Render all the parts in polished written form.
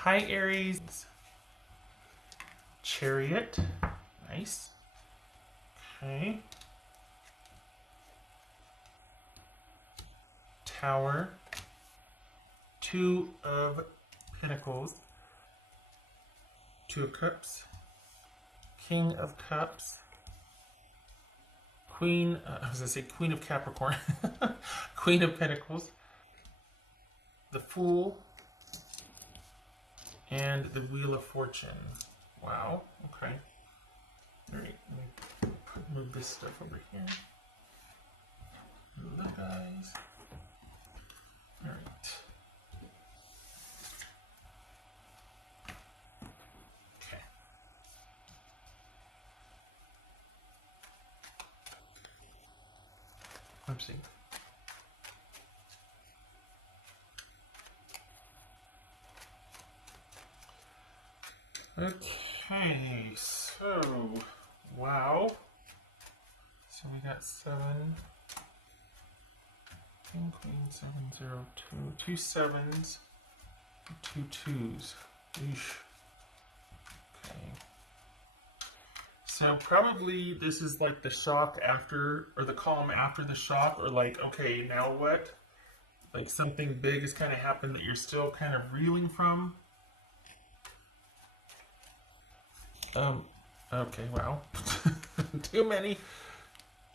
Hi, Aries. Chariot. Nice. Okay. Tower. Two of Pentacles. Two of Cups. King of Cups. Queen, I was going to say Queen of Capricorn. Queen of Pentacles. The Fool. And the Wheel of Fortune. Wow. Okay. All right. Let me move this stuff over here. Move that, guys. All right. Okay. Oopsie. Okay, so, wow. So we got 7, King, Queen, 7, 0, 2, 2 sevens, 2 twos. Eesh. Okay. So probably this is like the shock after, or the calm after the shock, or like, okay, now what? Like something big has kind of happened that you're still kind of reeling from. Okay, wow. Too many.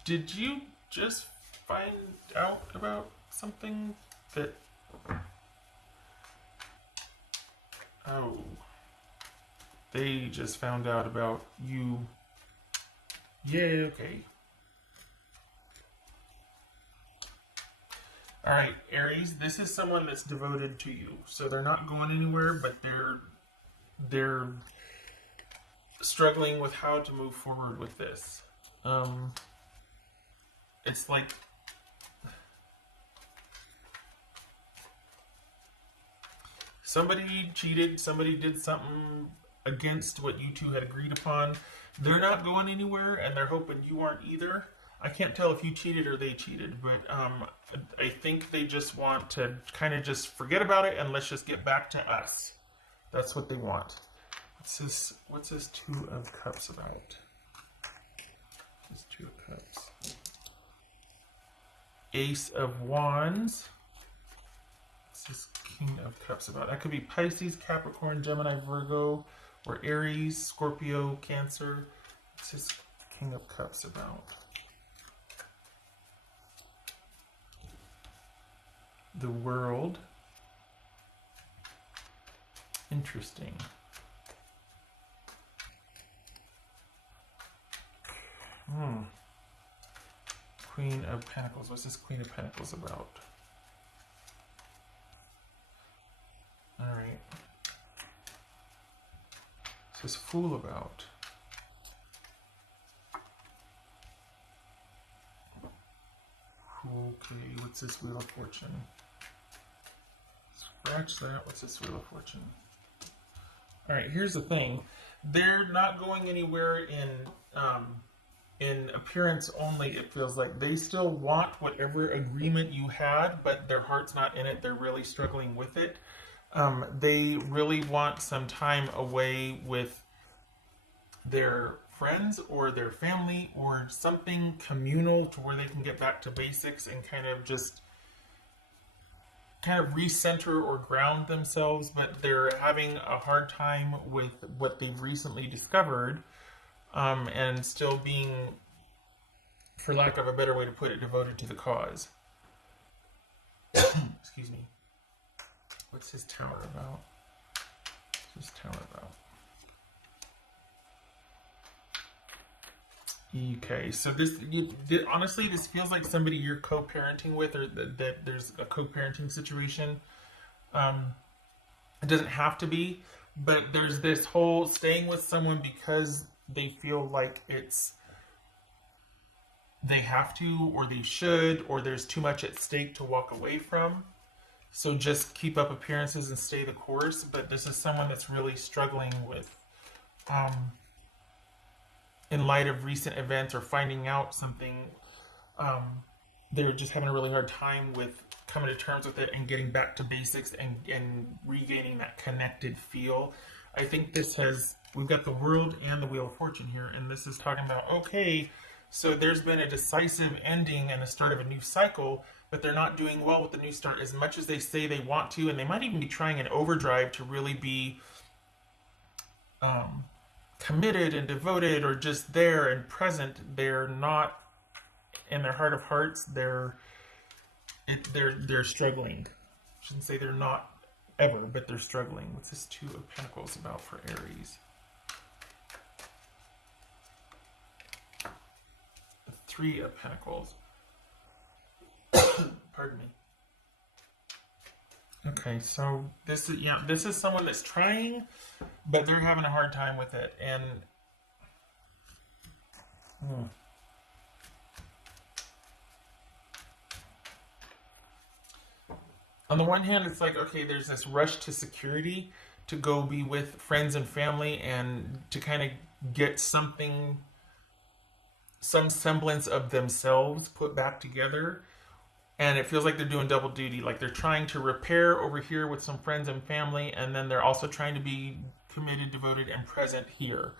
Did you just find out about something that... Oh. They just found out about you. Yeah, okay. Alright, Aries, this is someone that's devoted to you. So they're not going anywhere, but they're struggling with how to move forward with this. It's like somebody cheated, somebody did something against what you two had agreed upon. They're not going anywhere, and they're hoping you aren't either. I can't tell if you cheated or they cheated, but I think they just want to kind of just forget about it and let's just get back to us. That's what they want. What's this Two of Cups about? This Two of Cups. Ace of Wands. What's this King of Cups about? That could be Pisces, Capricorn, Gemini, Virgo, or Aries, Scorpio, Cancer. What's this King of Cups about? The World. Interesting. Queen of Pentacles. What's this Queen of Pentacles about? Alright. What's this Fool about? Okay, what's this Wheel of Fortune? Scratch that. What's this Wheel of Fortune? Alright, here's the thing. They're not going anywhere in appearance only. It feels like they still want whatever agreement you had, but their heart's not in it. They're really struggling with it. They really want some time away with their friends or their family or something communal to where they can get back to basics and kind of recenter or ground themselves, but they're having a hard time with what they've recently discovered, and still being, for lack of a better way to put it, devoted to the cause. Excuse me. What's his Tower about? What's his Tower about? Okay, so honestly, this feels like somebody you're co-parenting with, or that there's a co-parenting situation. It doesn't have to be, but there's this whole staying with someone because they feel like they have to, or they should, or there's too much at stake to walk away from. So just keep up appearances and stay the course. But this is someone that's really struggling with, in light of recent events or finding out something, they're just having a really hard time with coming to terms with it and getting back to basics and regaining that connected feel. I think we've got the World and the Wheel of Fortune here, and this is talking about, okay, so there's been a decisive ending and the start of a new cycle, but they're not doing well with the new start as much as they say they want to, and they might even be trying an overdrive to really be committed and devoted or just there and present. They're not, in their heart of hearts, they're struggling. I shouldn't say they're not ever, but they're struggling. What's this Two of Pentacles about for Aries? The Three of Pentacles. Pardon me. Okay, so this is someone that's trying, but they're having a hard time with it. And on the one hand, it's like, okay, there's this rush to security to go be with friends and family and to kind of get some semblance of themselves put back together. And it feels like they're doing double duty. Like they're trying to repair over here with some friends and family, and then they're also trying to be committed, devoted, and present here.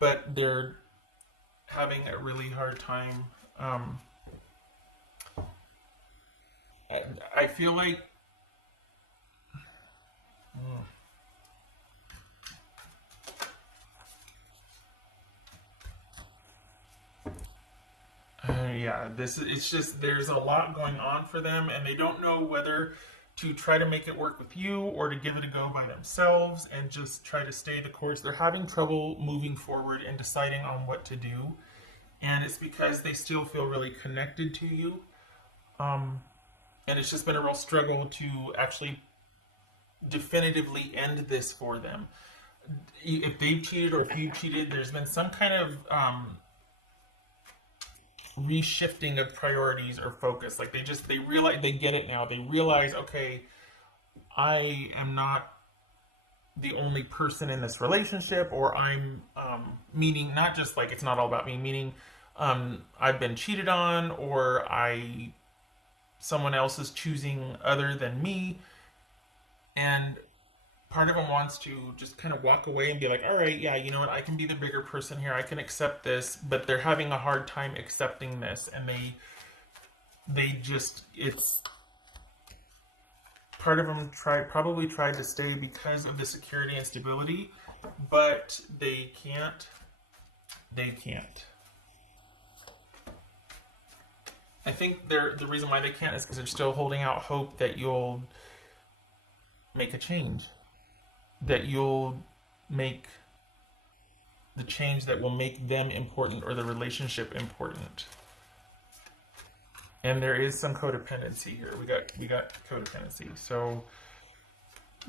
But they're having a really hard time. I feel like it's just, there's a lot going on for them, and they don't know whether to try to make it work with you or to give it a go by themselves and just try to stay the course. They're having trouble moving forward and deciding on what to do, and it's because they still feel really connected to you. And it's just been a real struggle to actually definitively end this for them. If they've cheated or if you've cheated, there's been some kind of reshifting of priorities or focus. Like they realize, they get it now. They realize, okay, I am not the only person in this relationship, or I'm meaning not just like it's not all about me, meaning I've been cheated on, or someone else is choosing other than me. And part of them wants to just kind of walk away and be like, all right, yeah, you know what, I can be the bigger person here, I can accept this, but they're having a hard time accepting this, and it's part of them probably tried to stay because of the security and stability, but they can't. I think the reason why they can't is because they're still holding out hope that you'll make a change, that you'll make the change that will make them important or the relationship important. And there is some codependency here. We got codependency. So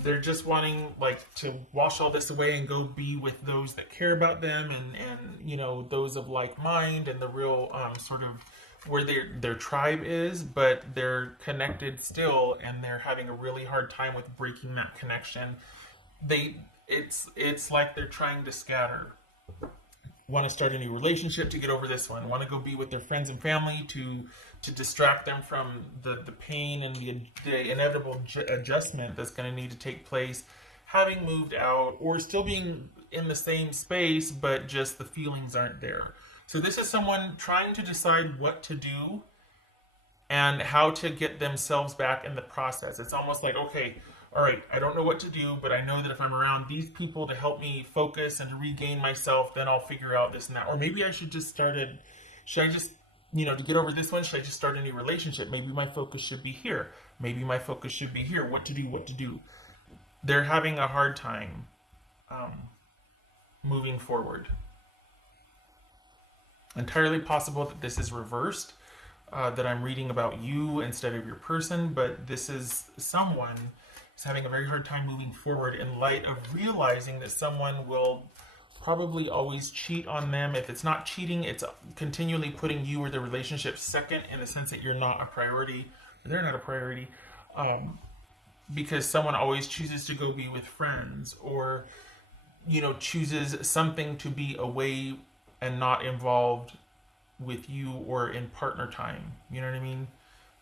they're just wanting like to wash all this away and go be with those that care about them and you know, those of like mind and the real sort of where their tribe is, but they're connected still, and they're having a really hard time with breaking that connection. It's like they're trying to scatter. Want to start a new relationship to get over this one. Want to go be with their friends and family to distract them from the pain and the inevitable adjustment that's going to need to take place, having moved out or still being in the same space, but just the feelings aren't there. So this is someone trying to decide what to do and how to get themselves back in the process. It's almost like, okay, all right, I don't know what to do, but I know that if I'm around these people to help me focus and to regain myself, then I'll figure out this and that. Or maybe I should just to get over this one, should I just start a new relationship? Maybe my focus should be here. Maybe my focus should be here. What to do. They're having a hard time moving forward. Entirely possible that this is reversed, that I'm reading about you instead of your person, but this is someone who's having a very hard time moving forward in light of realizing that someone will probably always cheat on them. If it's not cheating, it's continually putting you or the relationship second, in the sense that you're not a priority, or they're not a priority, because someone always chooses to go be with friends, or chooses something to be away and not involved with you or in partner time. You know what I mean?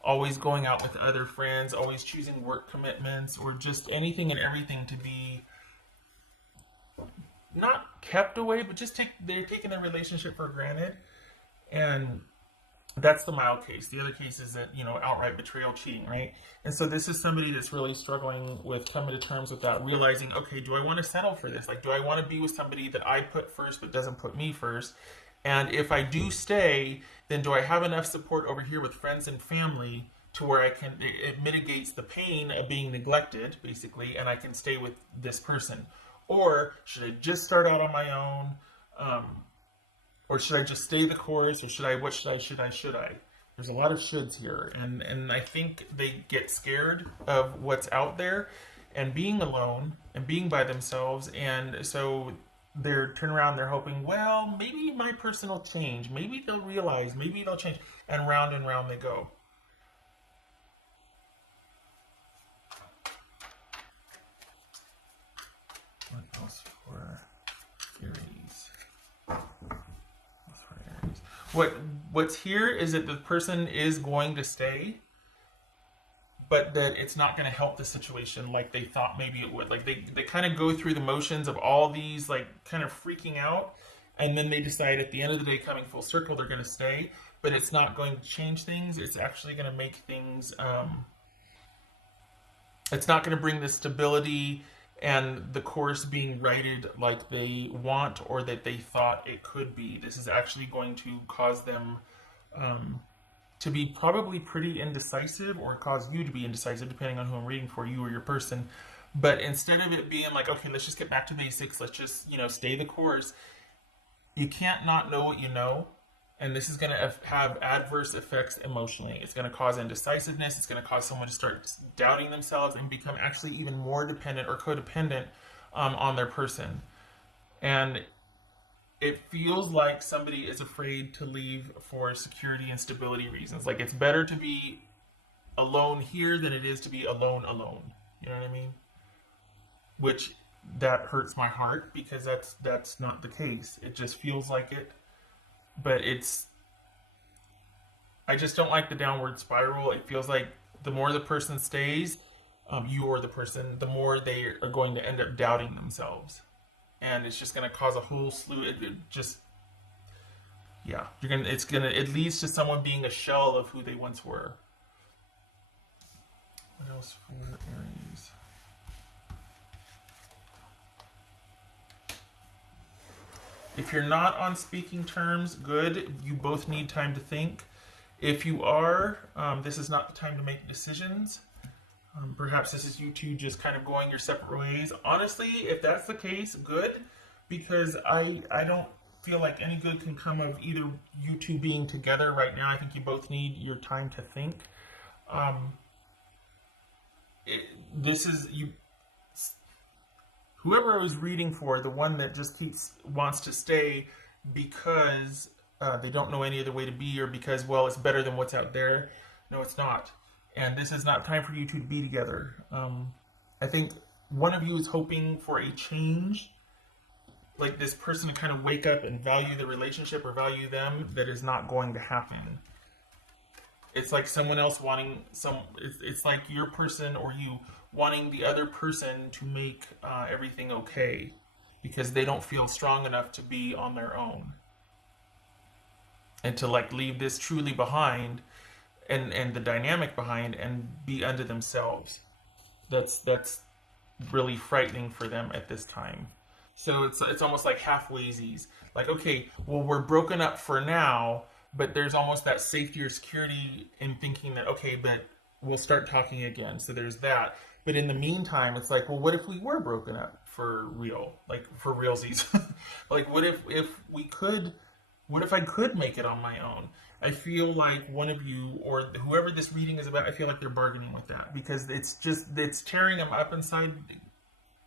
always going out with other friends, always choosing work commitments, or just anything and everything to be not kept away, but just they're taking their relationship for granted. And that's the mild case. The other case is that, outright betrayal, cheating, right? And so this is somebody that's really struggling with coming to terms with that, realizing, okay, do I want to settle for this? Like, do I want to be with somebody that I put first but doesn't put me first? And if I do stay, then do I have enough support over here with friends and family to where it mitigates the pain of being neglected, basically, and I can stay with this person? Or should I just start out on my own? Or should I just stay the course? Or should I? There's a lot of shoulds here. And I think they get scared of what's out there and being alone and being by themselves. And so they're turn around, they're hoping, well, maybe my person will change. Maybe they'll realize, maybe they'll change. And round they go. What else for Aries? What's here is that the person is going to stay, but that it's not going to help the situation like they thought maybe it would. Like they kind of go through the motions of all these, like, kind of freaking out, and then they decide at the end of the day, coming full circle, they're going to stay, but it's not going to change things. It's actually going to make things, it's not going to bring the stability and the course being righted like they want or that they thought it could be. This is actually going to cause them to be probably pretty indecisive, or cause you to be indecisive, depending on who I'm reading for, you or your person. But instead of it being like, okay, let's just get back to basics, let's just, stay the course, you can't not know what you know. And this is going to have adverse effects emotionally. It's going to cause indecisiveness. It's going to cause someone to start doubting themselves and become actually even more dependent or codependent on their person. And it feels like somebody is afraid to leave for security and stability reasons. Like, it's better to be alone here than it is to be alone. You know what I mean? Which, that hurts my heart, because that's not the case. It just feels like it. But I just don't like the downward spiral. It feels like the more the person stays, you or the person, the more they are going to end up doubting themselves. And it's just going to cause a whole slew. It leads to someone being a shell of who they once were. What else for Aries? If you're not on speaking terms, good. You both need time to think. If you are, this is not the time to make decisions. Perhaps this is you two just kind of going your separate ways. Honestly, if that's the case, good. Because I don't feel like any good can come of either you two being together right now. I think you both need your time to think. Whoever I was reading for, the one that just wants to stay because they don't know any other way to be, or because, well, it's better than what's out there. No, it's not. And this is not time for you two to be together. I think one of you is hoping for a change, like this person to kind of wake up and value the relationship or value them. That is not going to happen. It's like someone else wanting it's like your person or you wanting the other person to make everything okay, because they don't feel strong enough to be on their own, and to like leave this truly behind, and the dynamic behind, and be unto themselves. That's really frightening for them at this time. So it's almost like halfwaysies. Like, okay, well, we're broken up for now, but there's almost that safety or security in thinking that, okay, but we'll start talking again. So there's that. But in the meantime, it's like, well, what if we were broken up for real? Like, for realsies. Like, what if I could make it on my own? I feel like one of you, or whoever this reading is about, I feel like they're bargaining with that, because it's tearing them up inside,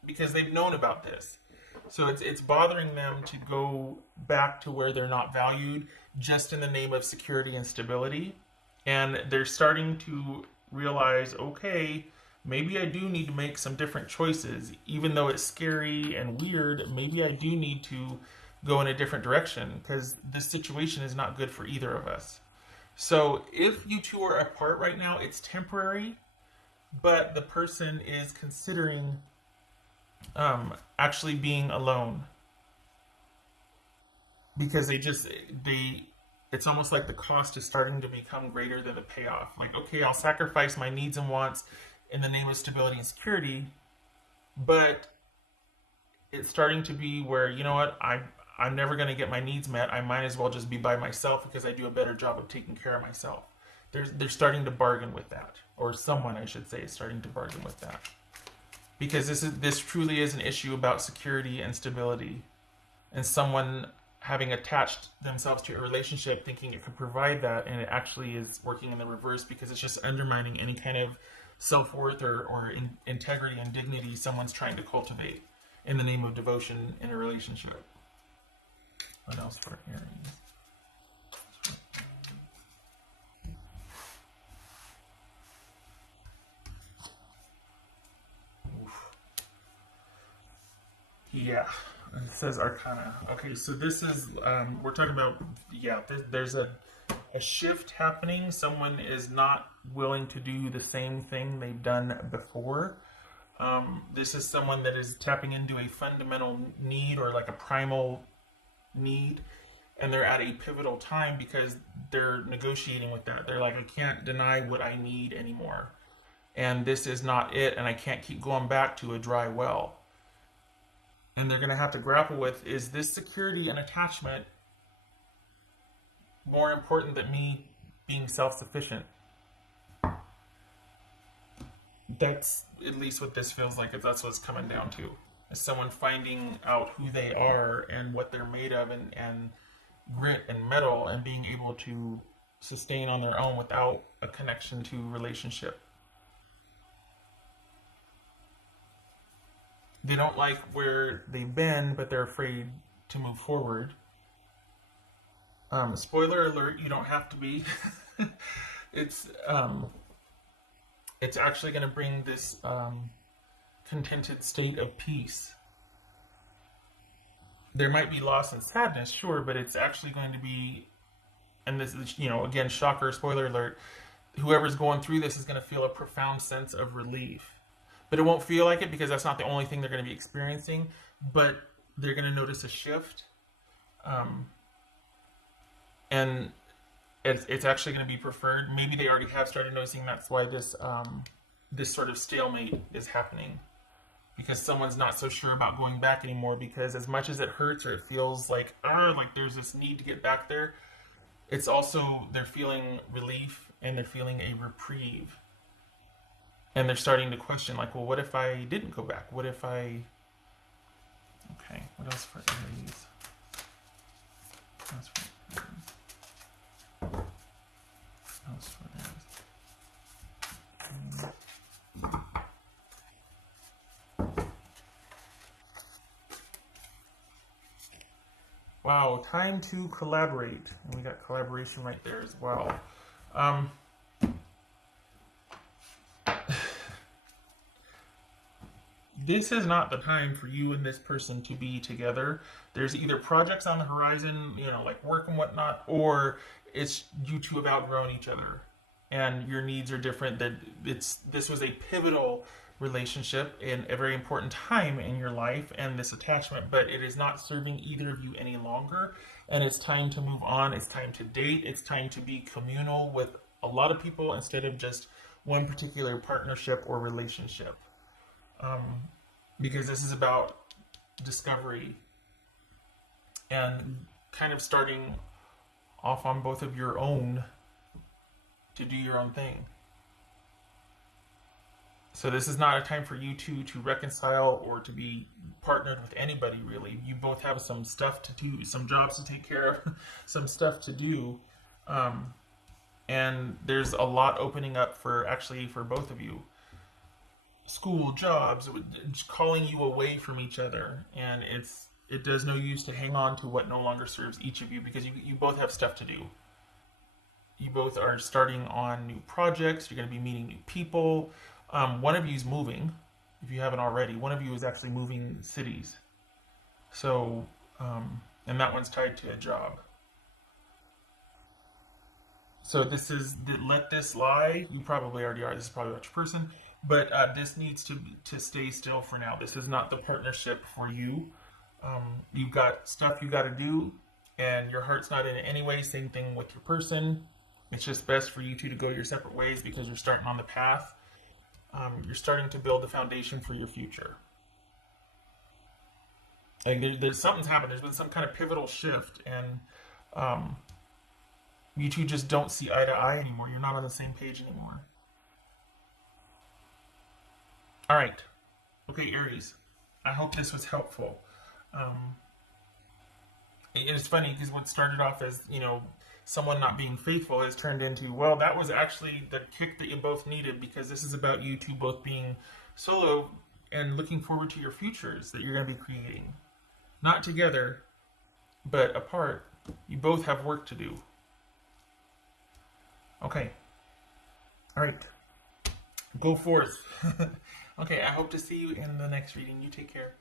because they've known about this. So it's bothering them to go back to where they're not valued, just in the name of security and stability. And they're starting to realize, okay, maybe I do need to make some different choices. Even though it's scary and weird, maybe I do need to go in a different direction, because this situation is not good for either of us. So if you two are apart right now, it's temporary, but the person is considering actually being alone because they it's almost like the cost is starting to become greater than the payoff. Like, okay, I'll sacrifice my needs and wants in the name of stability and security, but it's starting to be where, you know what, I'm never going to get my needs met. I might as well just be by myself because I do a better job of taking care of myself. They're starting to bargain with that, or someone, I should say, is starting to bargain with that, because this truly is an issue about security and stability, and someone having attached themselves to a relationship thinking it could provide that, and it actually is working in the reverse because it's just undermining any kind of self-worth or integrity and dignity someone's trying to cultivate in the name of devotion in a relationship. What else for Aries? Yeah, it says Arcana. Okay, so this is, we're talking about, yeah, there's a shift happening. Someone is not willing to do the same thing they've done before. This is someone that is tapping into a fundamental need, or like a primal need, and they're at a pivotal time because they're negotiating with that. They're like, I can't deny what I need anymore, and this is not it, and I can't keep going back to a dry well. And they're going to have to grapple with, is this security and attachment more important than me being self-sufficient? That's at least what this feels like. If that's what it's coming down to, is someone finding out who they are and what they're made of, and grit and metal, and being able to sustain on their own without a connection to relationship. They don't like where they've been, but they're afraid to move forward. Spoiler alert, you don't have to be. it's it's actually going to bring this contented state of peace. There might be loss and sadness, sure, but it's actually going to be, and this is, again, shocker, spoiler alert, whoever's going through this is going to feel a profound sense of relief. But it won't feel like it because that's not the only thing they're going to be experiencing, but they're going to notice a shift. And it's actually going to be preferred. Maybe they already have started noticing. That's why this sort of stalemate is happening, because someone's not so sure about going back anymore, because as much as it hurts or it feels like there's this need to get back there, it's also they're feeling relief and they're feeling a reprieve. And they're starting to question, like, well, what if I didn't go back? What if I... Okay, what else for Aries? What else for Aries? What else for Aries? Wow, time to collaborate. And we got collaboration right there as well. This is not the time for you and this person to be together. There's either projects on the horizon, like work and whatnot, or it's you two have outgrown each other and your needs are different. This was a pivotal relationship in a very important time in your life and this attachment, but it is not serving either of you any longer, and it's time to move on. It's time to date. It's time to be communal with a lot of people instead of just one particular partnership or relationship. Because this is about discovery and kind of starting off on both of your own to do your own thing. So this is not a time for you two to reconcile or to be partnered with anybody, really. You both have some stuff to do, some jobs to take care of, some stuff to do. And there's a lot opening up for both of you. School, jobs, calling you away from each other, and it does no use to hang on to what no longer serves each of you, because you both have stuff to do. You both are starting on new projects. You're going to be meeting new people. One of you is moving, if you haven't already. One of you is actually moving cities. So, and that one's tied to a job. So this is the let this lie. You probably already are. This is probably about your person, but this needs to stay still for now. This is not the partnership for you. You've got stuff you got to do, and your heart's not in it anyway. Same thing with your person. It's just best for you two to go your separate ways because you're starting on the path. You're starting to build the foundation for your future. Like there's something's happened. There's been some kind of pivotal shift, and you two just don't see eye to eye anymore. You're not on the same page anymore. All right. Okay, Aries. I hope this was helpful. Um, it's funny because what started off as, someone not being faithful has turned into, well, that was actually the kick that you both needed because this is about you two both being solo and looking forward to your futures that you're going to be creating. Not together, but apart. You both have work to do. Okay. All right. Go forth. Okay, I hope to see you in the next reading. You take care.